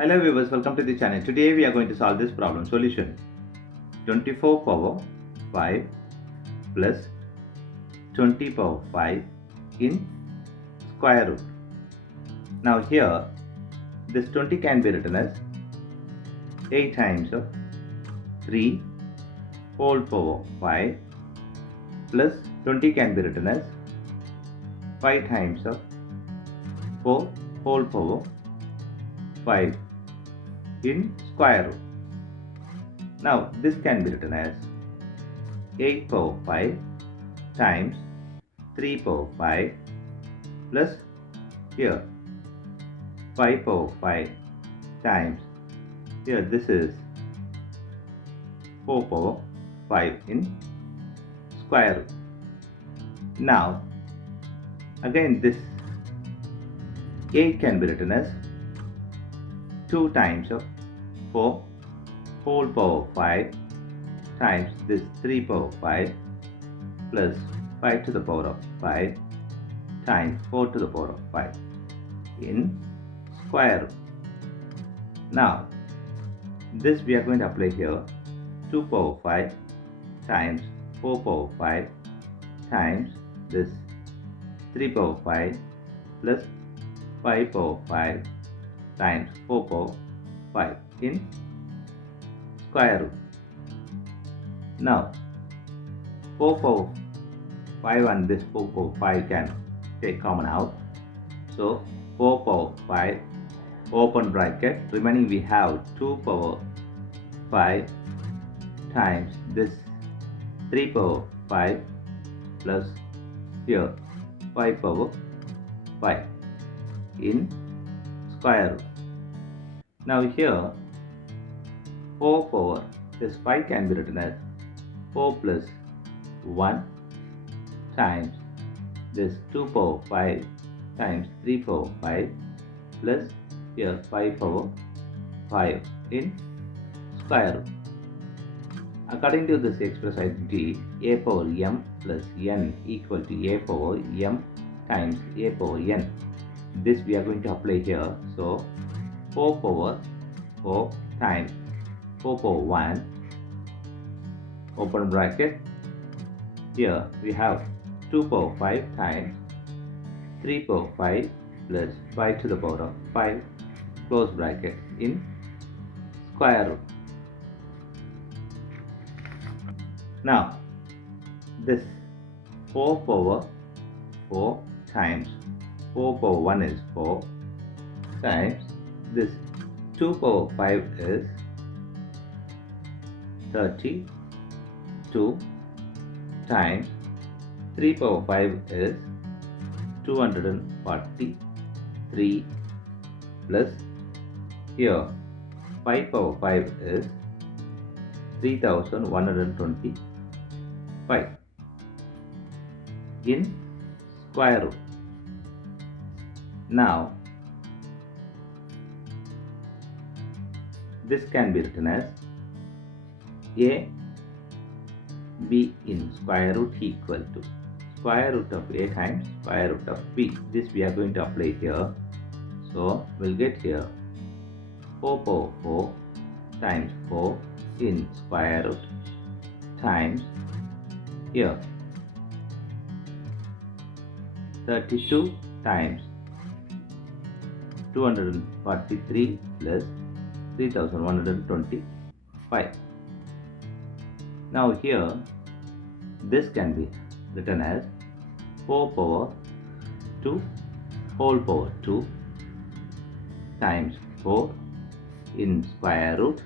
Hello viewers, welcome to the channel. Today we are going to solve this problem. Solution: 24 power 5 plus 20 power 5 in square root. Now here this 20 can be written as 8 times of 3 whole power 5 plus 20 can be written as 5 times of 4 whole power 5 in square root. Now this can be written as 8 power 5 times 3 power 5 plus here 5 power 5 times here this is 4 power 5 in square root. Now again this 8 can be written as 2 times of 4 whole power 5 times this 3 power 5 plus 5 to the power of 5 times 4 to the power of 5 in square root. Now this we are going to apply here 2 power 5 times 4 power 5 times this 3 power 5 plus 5 power 5 times 4 power 5 in square root. Now 4 power 5 and this 4 power 5 can take common out. So 4 power 5 open bracket, remaining we have 2 power 5 times this 3 power 5 plus here 5 power 5 in square root. Now here 4 power this 5 can be written as 4 plus 1 times this 2 power 5 times 3 power 5 plus here 5 power 5 in square root. According to this express identity, a power m plus n equal to a power m times a power n. This we are going to apply here. So 4 power 4 times 4 power 1 open bracket, here we have 2 power 5 times 3 power 5 plus 5 to the power of 5 close bracket in square root. Now this 4 power 4 times 4 power 1 is 4 times this 2 power 5 is 32 times 3 power 5 is 243 plus here 5 power 5 is 3125 in square root. Now this can be written as a b in square root equal to square root of a times square root of b. This we are going to apply here. So we'll get here 4 power 4 times 4 in square root times here 32 times 243 plus 3125. Now here this can be written as 4 power 2 whole power 2 times 4 in square root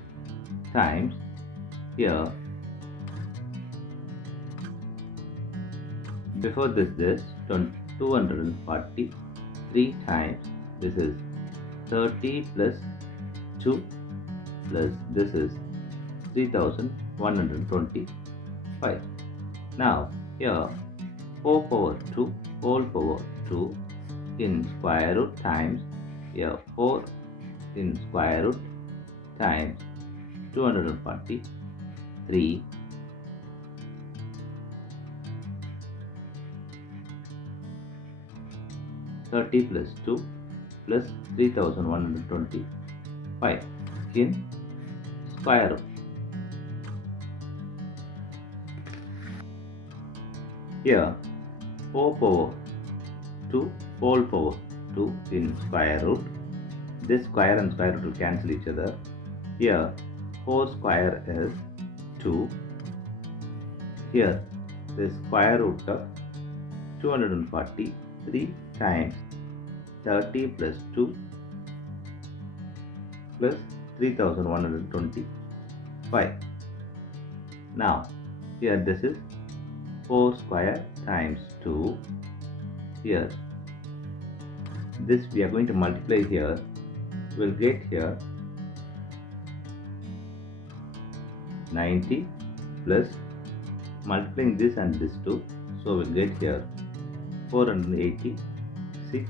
times here before this 243 times this is 30 plus 2 plus this is 3125. Now here 4 power 2 whole power 2 in square root times here 4 in square root times 243 30 plus 2 plus 3125 5 in square root. Here 4 power 2 whole power 2 in square root. This square and square root will cancel each other. Here 4 square is 2. Here the square root of 240, 3 times 30 plus 2 plus 3125. Now here this is 4 square times 2. Here this we are going to multiply here. We'll get here 90 plus multiplying this and this too. So we'll get here 486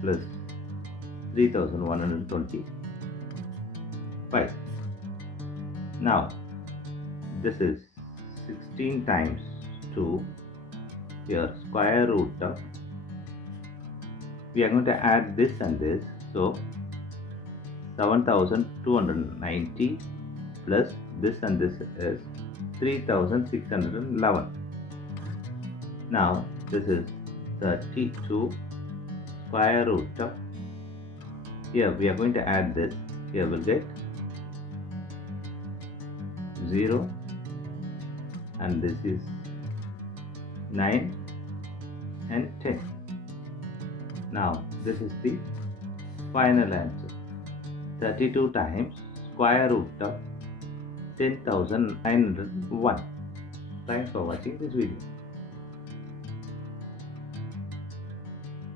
plus 3125. Now this is 16 times 2. Here square root of, we are going to add this and this, so 7290 plus this and this is 3611. Now this is 32 square root of, here we are going to add this, here we'll get 0 and this is 9 and 10. Now this is the final answer. 32 times square root of 10,901. Thanks for watching this video.